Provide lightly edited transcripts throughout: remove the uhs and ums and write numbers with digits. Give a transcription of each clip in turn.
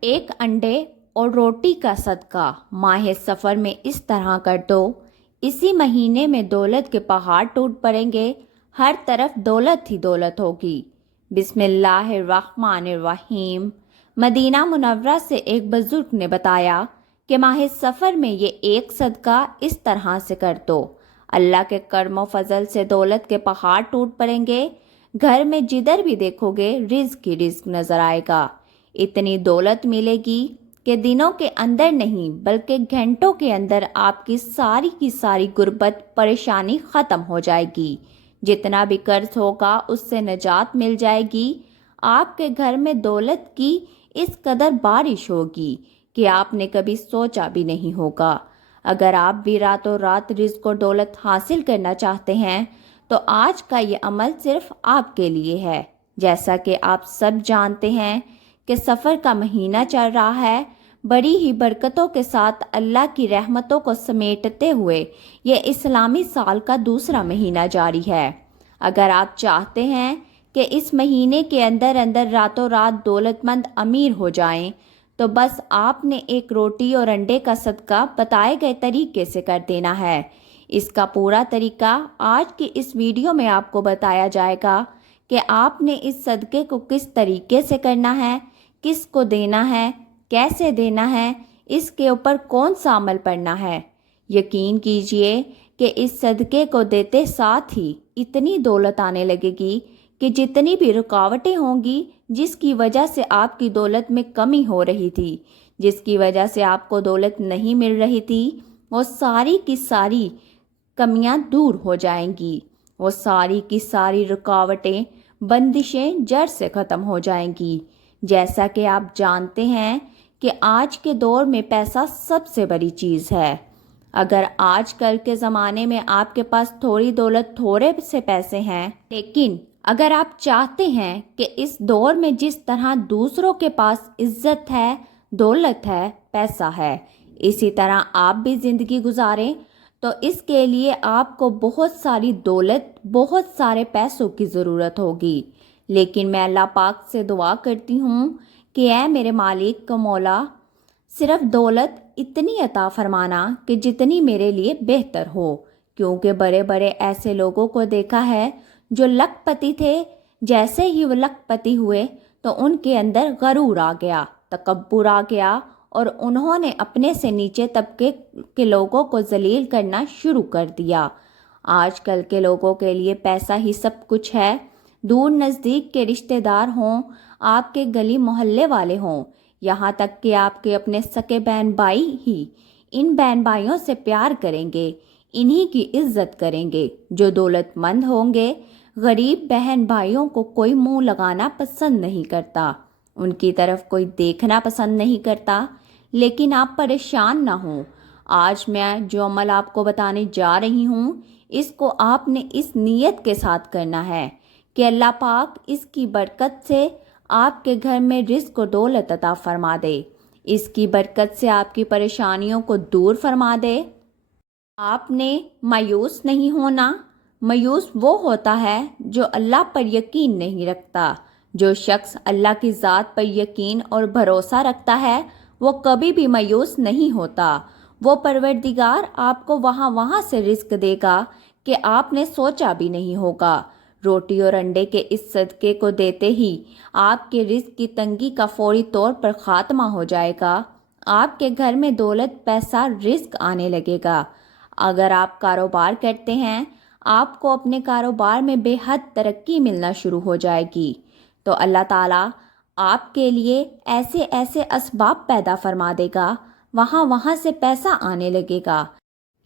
ایک انڈے اور روٹی کا صدقہ ماہ سفر میں اس طرح کر دو، اسی مہینے میں دولت کے پہاڑ ٹوٹ پڑیں گے، ہر طرف دولت ہی دولت ہوگی۔ بسم اللہ الرحمن الرحیم۔ مدینہ منورہ سے ایک بزرگ نے بتایا کہ ماہ سفر میں یہ ایک صدقہ اس طرح سے کر دو، اللہ کے کرم و فضل سے دولت کے پہاڑ ٹوٹ پڑیں گے، گھر میں جدھر بھی دیکھو گے رزق ہی رزق نظر آئے گا، اتنی دولت ملے گی کہ دنوں کے اندر نہیں بلکہ گھنٹوں کے اندر آپ کی ساری غربت پریشانی ختم ہو جائے گی، جتنا بھی قرض ہوگا اس سے نجات مل جائے گی، آپ کے گھر میں دولت کی اس قدر بارش ہوگی کہ آپ نے کبھی سوچا بھی نہیں ہوگا۔ اگر آپ بھی راتوں رات رزق و دولت حاصل کرنا چاہتے ہیں تو آج کا یہ عمل صرف آپ کے لیے ہے۔ جیسا کہ آپ سب جانتے ہیں کہ سفر کا مہینہ چل رہا ہے، بڑی ہی برکتوں کے ساتھ اللہ کی رحمتوں کو سمیٹتے ہوئے یہ اسلامی سال کا دوسرا مہینہ جاری ہے۔ اگر آپ چاہتے ہیں کہ اس مہینے کے اندر اندر راتوں رات دولت مند امیر ہو جائیں تو بس آپ نے ایک روٹی اور انڈے کا صدقہ بتائے گئے طریقے سے کر دینا ہے۔ اس کا پورا طریقہ آج کی اس ویڈیو میں آپ کو بتایا جائے گا کہ آپ نے اس صدقے کو کس طریقے سے کرنا ہے، کس کو دینا ہے، کیسے دینا ہے، اس کے اوپر کون سا عمل پڑنا ہے۔ یقین کیجئے کہ اس صدقے کو دیتے ساتھ ہی اتنی دولت آنے لگے گی کہ جتنی بھی رکاوٹیں ہوں گی، جس کی وجہ سے آپ کی دولت میں کمی ہو رہی تھی، جس کی وجہ سے آپ کو دولت نہیں مل رہی تھی، وہ ساری کی ساری کمیاں دور ہو جائیں گی، وہ ساری کی ساری رکاوٹیں، بندشیں جڑ سے ختم ہو جائیں گی۔ جیسا کہ آپ جانتے ہیں کہ آج کے دور میں پیسہ سب سے بڑی چیز ہے۔ اگر آج کل کے زمانے میں آپ کے پاس تھوڑی دولت، تھوڑے سے پیسے ہیں، لیکن اگر آپ چاہتے ہیں کہ اس دور میں جس طرح دوسروں کے پاس عزت ہے، دولت ہے، پیسہ ہے، اسی طرح آپ بھی زندگی گزاریں تو اس کے لیے آپ کو بہت ساری دولت، بہت سارے پیسوں کی ضرورت ہوگی۔ لیکن میں اللہ پاک سے دعا کرتی ہوں کہ اے میرے مالک کا مولا، صرف دولت اتنی عطا فرمانا کہ جتنی میرے لیے بہتر ہو، کیونکہ بڑے بڑے ایسے لوگوں کو دیکھا ہے جو لکھ پتی تھے، جیسے ہی وہ لکھ پتی ہوئے تو ان کے اندر غرور آ گیا، تکبر آ گیا، اور انہوں نے اپنے سے نیچے طبقے کے لوگوں کو ذلیل کرنا شروع کر دیا۔ آج کل کے لوگوں کے لیے پیسہ ہی سب کچھ ہے، دور نزدیک کے رشتہ دار ہوں، آپ کے گلی محلے والے ہوں، یہاں تک کہ آپ کے اپنے سکے بہن بھائی ہی ان بہن بھائیوں سے پیار کریں گے، انہی کی عزت کریں گے۔ جو دولت مند ہوں گے، غریب بہن بھائیوں کو کوئی منہ لگانا پسند نہیں کرتا، ان کی طرف کوئی دیکھنا پسند نہیں کرتا۔ لیکن آپ پریشان نہ ہوں، آج میں جو عمل آپ کو بتانے جا رہی ہوں، اس کو آپ نے اس نیت کے ساتھ کرنا ہے کہ اللہ پاک اس کی برکت سے آپ کے گھر میں رزق و دولت عطا فرما دے، اس کی برکت سے آپ کی پریشانیوں کو دور فرما دے۔ آپ نے مایوس نہیں ہونا۔ مایوس وہ ہوتا ہے جو اللہ پر یقین نہیں رکھتا۔ جو شخص اللہ کی ذات پر یقین اور بھروسہ رکھتا ہے وہ کبھی بھی مایوس نہیں ہوتا۔ وہ پروردگار آپ کو وہاں سے رزق دے گا کہ آپ نے سوچا بھی نہیں ہوگا۔ روٹی اور انڈے کے اس صدقے کو دیتے ہی آپ کے رزق کی تنگی کا فوری طور پر خاتمہ ہو جائے گا، آپ کے گھر میں دولت، پیسہ، رزق آنے لگے گا۔ اگر آپ کاروبار کرتے ہیں، آپ کو اپنے کاروبار میں بے حد ترقی ملنا شروع ہو جائے گی، تو اللہ تعالیٰ آپ کے لیے ایسے ایسے اسباب پیدا فرما دے گا، وہاں سے پیسہ آنے لگے گا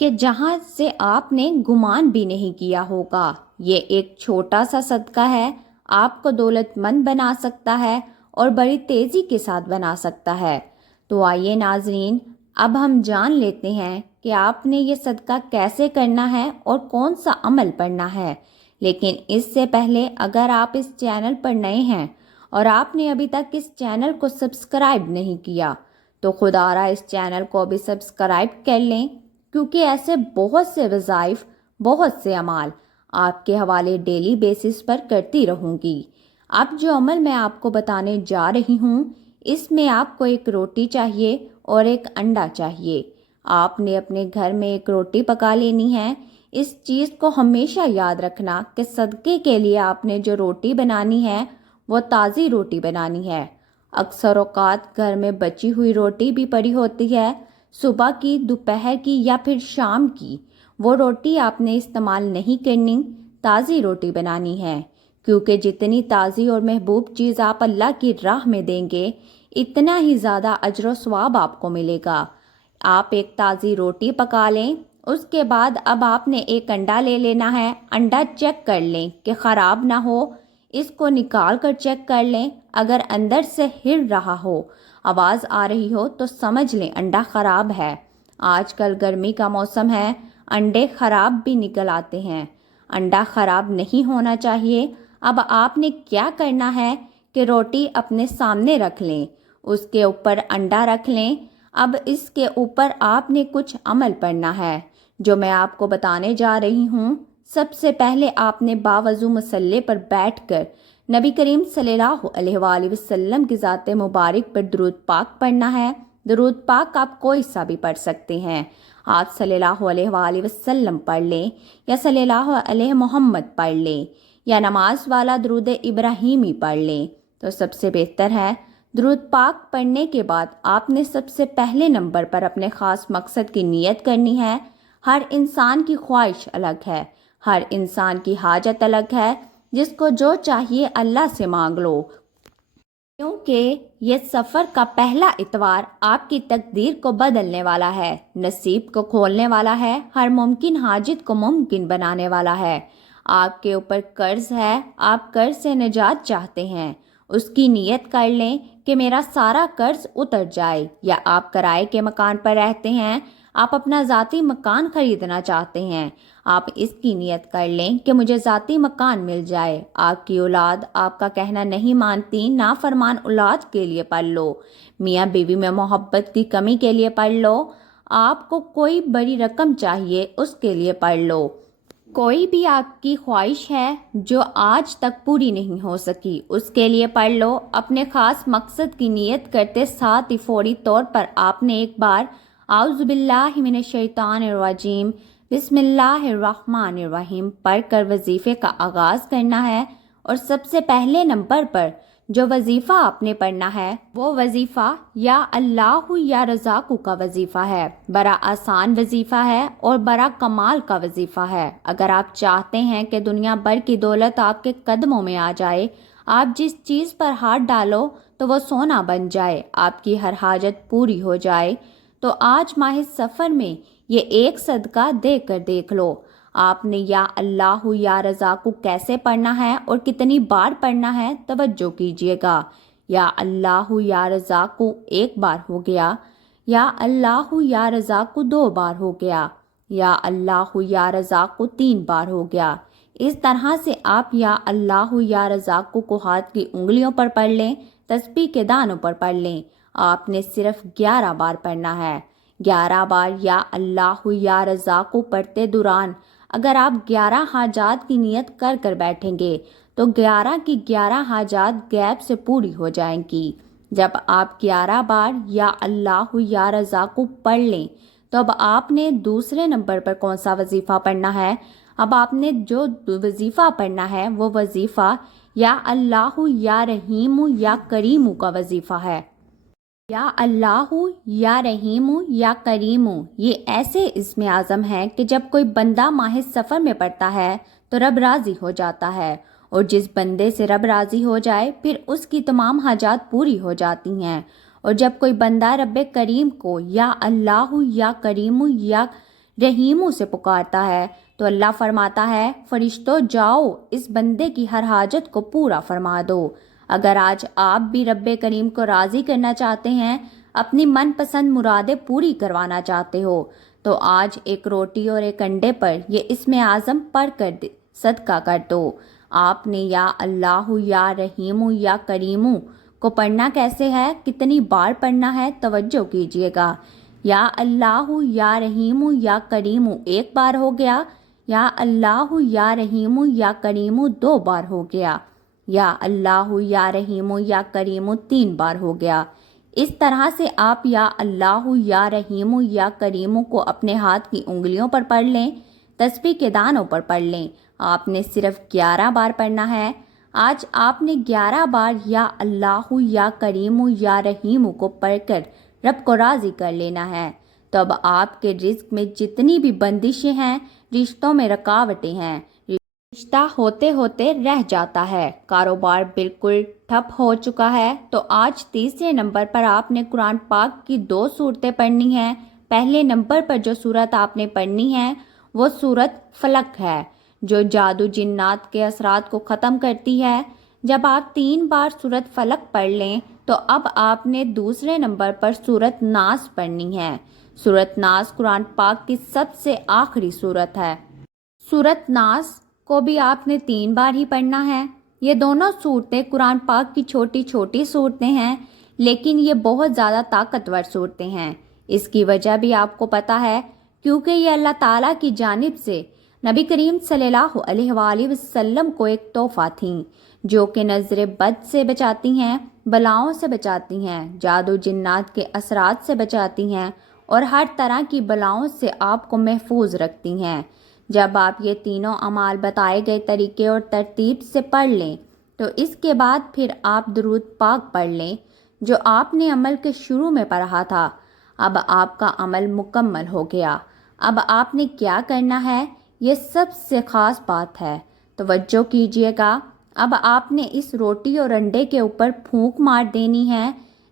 کہ جہاں سے آپ نے گمان بھی نہیں کیا ہوگا۔ یہ ایک چھوٹا سا صدقہ ہے، آپ کو دولت مند بنا سکتا ہے اور بڑی تیزی کے ساتھ بنا سکتا ہے۔ تو آئیے ناظرین، اب ہم جان لیتے ہیں کہ آپ نے یہ صدقہ کیسے کرنا ہے اور کون سا عمل پڑھنا ہے۔ لیکن اس سے پہلے اگر آپ اس چینل پر نئے ہیں اور آپ نے ابھی تک اس چینل کو سبسکرائب نہیں کیا تو خدا را اس چینل کو بھی سبسکرائب کر لیں، کیونکہ ایسے بہت سے وظائف، بہت سے اعمال آپ کے حوالے ڈیلی بیسس پر کرتی رہوں گی۔ اب جو عمل میں آپ کو بتانے جا رہی ہوں، اس میں آپ کو ایک روٹی چاہیے اور ایک انڈا چاہیے۔ آپ نے اپنے گھر میں ایک روٹی پکا لینی ہے۔ اس چیز کو ہمیشہ یاد رکھنا کہ صدقے کے لیے آپ نے جو روٹی بنانی ہے وہ تازی روٹی بنانی ہے۔ اکثر اوقات گھر میں بچی ہوئی روٹی بھی پڑی ہوتی ہے، صبح کی، دوپہر کی یا پھر شام کی۔ وہ روٹی آپ نے استعمال نہیں کرنی، تازی روٹی بنانی ہے، کیونکہ جتنی تازی اور محبوب چیز آپ اللہ کی راہ میں دیں گے اتنا ہی زیادہ اجر و ثواب آپ کو ملے گا۔ آپ ایک تازی روٹی پکا لیں، اس کے بعد اب آپ نے ایک انڈا لے لینا ہے۔ انڈا چیک کر لیں کہ خراب نہ ہو، اس کو نکال کر چیک کر لیں۔ اگر اندر سے ہل رہا ہو، آواز آ رہی ہو تو سمجھ لیں انڈا خراب ہے۔ آج کل گرمی کا موسم ہے، انڈے خراب بھی نکل آتے ہیں۔ انڈا خراب نہیں ہونا چاہیے۔ اب آپ نے کیا کرنا ہے کہ روٹی اپنے سامنے رکھ لیں، اس کے اوپر انڈا رکھ لیں۔ اب اس کے اوپر آپ نے کچھ عمل پڑھنا ہے جو میں آپ کو بتانے جا رہی ہوں۔ سب سے پہلے آپ نے باوضو مصلے پر بیٹھ کر نبی کریم صلی اللہ علیہ وآلہ وسلم کی ذات مبارک پر درود پاک پڑھنا ہے۔ درود پاک آپ کوئی سا بھی پڑھ سکتے ہیں۔ آپ صلی اللہ علیہ وآلہ وسلم پڑھ لیں یا صلی اللہ علیہ محمد پڑھ لیں یا نماز والا درود ابراہیمی پڑھ لیں تو سب سے بہتر ہے۔ درود پاک پڑھنے کے بعد آپ نے سب سے پہلے نمبر پر اپنے خاص مقصد کی نیت کرنی ہے۔ ہر انسان کی خواہش الگ ہے، ہر انسان کی حاجت الگ ہے، جس کو جو چاہیے اللہ سے مانگ لو، کیونکہ یہ سفر کا پہلا اتوار آپ کی تقدیر کو بدلنے والا ہے، نصیب کو کھولنے والا ہے، ہر ممکن حاجت کو ممکن بنانے والا ہے۔ آپ کے اوپر قرض ہے، آپ قرض سے نجات چاہتے ہیں، اس کی نیت کر لیں کہ میرا سارا قرض اتر جائے۔ یا آپ کرائے کے مکان پر رہتے ہیں، آپ اپنا ذاتی مکان خریدنا چاہتے ہیں، آپ اس کی نیت کر لیں کہ مجھے ذاتی مکان مل جائے۔ آپ کی اولاد آپ کا کہنا نہیں مانتی، نافرمان اولاد کے لیے پڑھ لو، میاں بیوی میں محبت کی کمی کے لیے پڑھ لو، آپ کو کوئی بڑی رقم چاہیے اس کے لیے پڑھ لو، کوئی بھی آپ کی خواہش ہے جو آج تک پوری نہیں ہو سکی اس کے لیے پڑھ لو۔ اپنے خاص مقصد کی نیت کرتے ساتھ ہی فوری طور پر آپ نے ایک بار اعوذ باللہ من الشیطان الرجیم بسم اللہ الرحمن الرحیم پڑھ کر وظیفے کا آغاز کرنا ہے۔ اور سب سے پہلے نمبر پر جو وظیفہ آپ نے پڑھنا ہے وہ وظیفہ یا اللہ یا رزاق کا وظیفہ ہے۔ بڑا آسان وظیفہ ہے اور بڑا کمال کا وظیفہ ہے۔ اگر آپ چاہتے ہیں کہ دنیا بھر کی دولت آپ کے قدموں میں آ جائے، آپ جس چیز پر ہاتھ ڈالو تو وہ سونا بن جائے، آپ کی ہر حاجت پوری ہو جائے، تو آج ماہ سفر میں یہ ایک صدقہ دے کر دیکھ لو۔ آپ نے یا اللہ یا رزاق کیسے پڑھنا ہے اور کتنی بار پڑھنا ہے توجہ کیجیے گا۔ یا اللہ یا رزاق ایک بار ہو گیا، یا اللہ یا رزاق 2 بار ہو گیا، یا اللہ یا رزاق 3 بار ہو گیا۔ اس طرح سے آپ یا اللہ یا رزاق کو ہاتھ کی انگلیوں پر پڑھ لیں، تسبیح کے دانوں پر پڑھ لیں۔ آپ نے صرف 11 بار پڑھنا ہے۔ 11 بار یا اللہ یا رزاق پڑھتے دوران اگر آپ 11 حاجات کی نیت کر کر بیٹھیں گے تو 11 کی 11 حاجات غیب سے پوری ہو جائیں گی۔ جب آپ 11 بار یا اللہ یا رزاق پڑھ لیں تو اب آپ نے دوسرے نمبر پر کون سا وظیفہ پڑھنا ہے؟ اب آپ نے جو وظیفہ پڑھنا ہے وہ وظیفہ یا اللہ یا رحیم یا کریم کا وظیفہ ہے۔ یا اللہ یا رحیم یا کریم یہ ایسے اسم اعظم ہیں کہ جب کوئی بندہ ماہ سفر میں پڑھتا ہے تو رب راضی ہو جاتا ہے، اور جس بندے سے رب راضی ہو جائے پھر اس کی تمام حاجات پوری ہو جاتی ہیں۔ اور جب کوئی بندہ رب کریم کو یا اللہ یا کریم یا رحیم سے پکارتا ہے تو اللہ فرماتا ہے فرشتوں جاؤ اس بندے کی ہر حاجت کو پورا فرما دو۔ اگر آج آپ بھی رب کریم کو راضی کرنا چاہتے ہیں، اپنی من پسند مرادیں پوری کروانا چاہتے ہو، تو آج ایک روٹی اور ایک انڈے پر یہ اسم اعظم پڑھ کر صدقہ کر دو۔ آپ نے یا اللہ یا رحیم یا کریم کو پڑھنا کیسے ہے، کتنی بار پڑھنا ہے توجہ کیجیے گا۔ یا اللہ یا رحیم یا کریم 1 بار ہو گیا، یا اللہ یا رحیم یا کریم 2 بار ہو گیا، یا اللہ یا رحیم یا کریم 3 بار ہو گیا، اس طرح سے آپ یا اللہ یا رحیم یا کریم کو اپنے ہاتھ کی انگلیوں پر پڑھ لیں، تسبیح کے دانوں پر پڑھ لیں۔ آپ نے صرف 11 بار پڑھنا ہے۔ آج آپ نے 11 بار یا اللہ یا کریم یا رحیم کو پڑھ کر رب کو راضی کر لینا ہے۔ تو اب آپ کے رزق میں جتنی بھی بندشیں ہیں، رشتوں میں رکاوٹیں ہیں، رشتہ ہوتے ہوتے رہ جاتا ہے، کاروبار بالکل ٹھپ ہو چکا ہے، تو آج تیسرے نمبر پر آپ نے قرآن پاک کی 2 سورتیں پڑھنی ہیں۔ پہلے نمبر پر جو سورت آپ نے پڑھنی ہے وہ سورت فلق ہے، جو جادو جنات کے اثرات کو ختم کرتی ہے۔ جب آپ 3 بار سورت فلق پڑھ لیں تو اب آپ نے دوسرے نمبر پر سورت ناس پڑھنی ہے۔ سورت ناس قرآن پاک کی سب سے آخری سورت ہے۔ سورت ناس کو بھی آپ نے 3 بار ہی پڑھنا ہے۔ یہ دونوں صورتیں قرآن پاک کی چھوٹی چھوٹی صورتیں ہیں، لیکن یہ بہت زیادہ طاقتور صورتیں ہیں۔ اس کی وجہ بھی آپ کو پتہ ہے، کیونکہ یہ اللہ تعالیٰ کی جانب سے نبی کریم صلی اللہ علیہ وآلہ وسلم کو ایک تحفہ تھیں، جو کہ نظر بد سے بچاتی ہیں، بلاؤں سے بچاتی ہیں، جادو جنات کے اثرات سے بچاتی ہیں اور ہر طرح کی بلاؤں سے آپ کو محفوظ رکھتی ہیں۔ جب آپ یہ تینوں اعمال بتائے گئے طریقے اور ترتیب سے پڑھ لیں تو اس کے بعد پھر آپ درود پاک پڑھ لیں، جو آپ نے عمل کے شروع میں پڑھا تھا۔ اب آپ کا عمل مکمل ہو گیا۔ اب آپ نے کیا کرنا ہے، یہ سب سے خاص بات ہے، توجہ کیجئے گا۔ اب آپ نے اس روٹی اور انڈے کے اوپر پھونک مار دینی ہے۔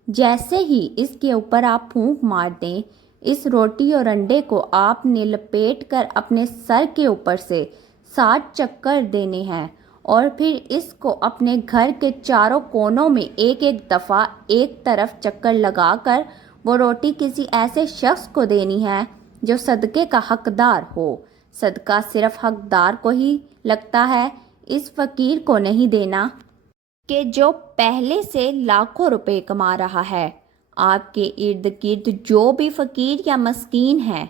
جیسے ہی اس کے اوپر آپ پھونک مار دیں، اس روٹی اور انڈے کو آپ نے لپیٹ کر اپنے سر کے اوپر سے 60 چکر دینے ہیں، اور پھر اس کو اپنے گھر کے چاروں کونوں میں ایک ایک دفعہ ایک طرف چکر لگا کر وہ روٹی کسی ایسے شخص کو دینی ہے جو صدقے کا حقدار ہو۔ صدقہ صرف حقدار کو ہی لگتا ہے، اس فقیر کو نہیں دینا کہ جو پہلے سے لاکھوں روپے کما رہا ہے۔ آپ کے ارد گرد جو بھی فقیر یا مسکین ہے،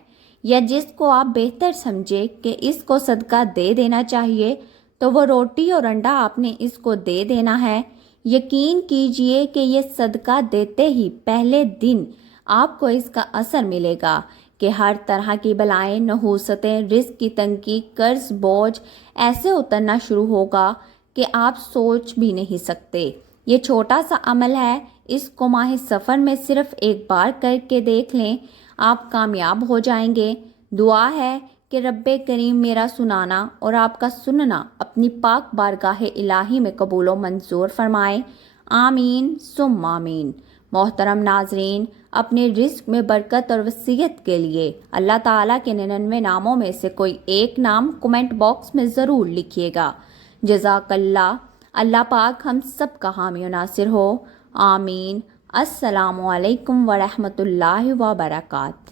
یا جس کو آپ بہتر سمجھے کہ اس کو صدقہ دے دینا چاہیے، تو وہ روٹی اور انڈا آپ نے اس کو دے دینا ہے۔ یقین کیجئے کہ یہ صدقہ دیتے ہی پہلے دن آپ کو اس کا اثر ملے گا کہ ہر طرح کی بلائیں، نحوستیں، رزق کی تنگی، قرض بوجھ ایسے اترنا شروع ہوگا کہ آپ سوچ بھی نہیں سکتے۔ یہ چھوٹا سا عمل ہے، اس کو ماہ سفر میں صرف ایک بار کر کے دیکھ لیں، آپ کامیاب ہو جائیں گے۔ دعا ہے کہ رب کریم میرا سنانا اور آپ کا سننا اپنی پاک بارگاہ الہی میں قبول و منظور فرمائے، آمین ثم آمین۔ محترم ناظرین، اپنے رزق میں برکت اور وسعت کے لیے اللہ تعالیٰ کے 99 ناموں میں سے کوئی ایک نام کمنٹ باکس میں ضرور لکھیے گا۔ جزاک اللہ۔ اللہ پاک ہم سب کا حامی و ناصر ہو، آمین۔ السلام علیکم ورحمۃ اللہ وبرکاتہ۔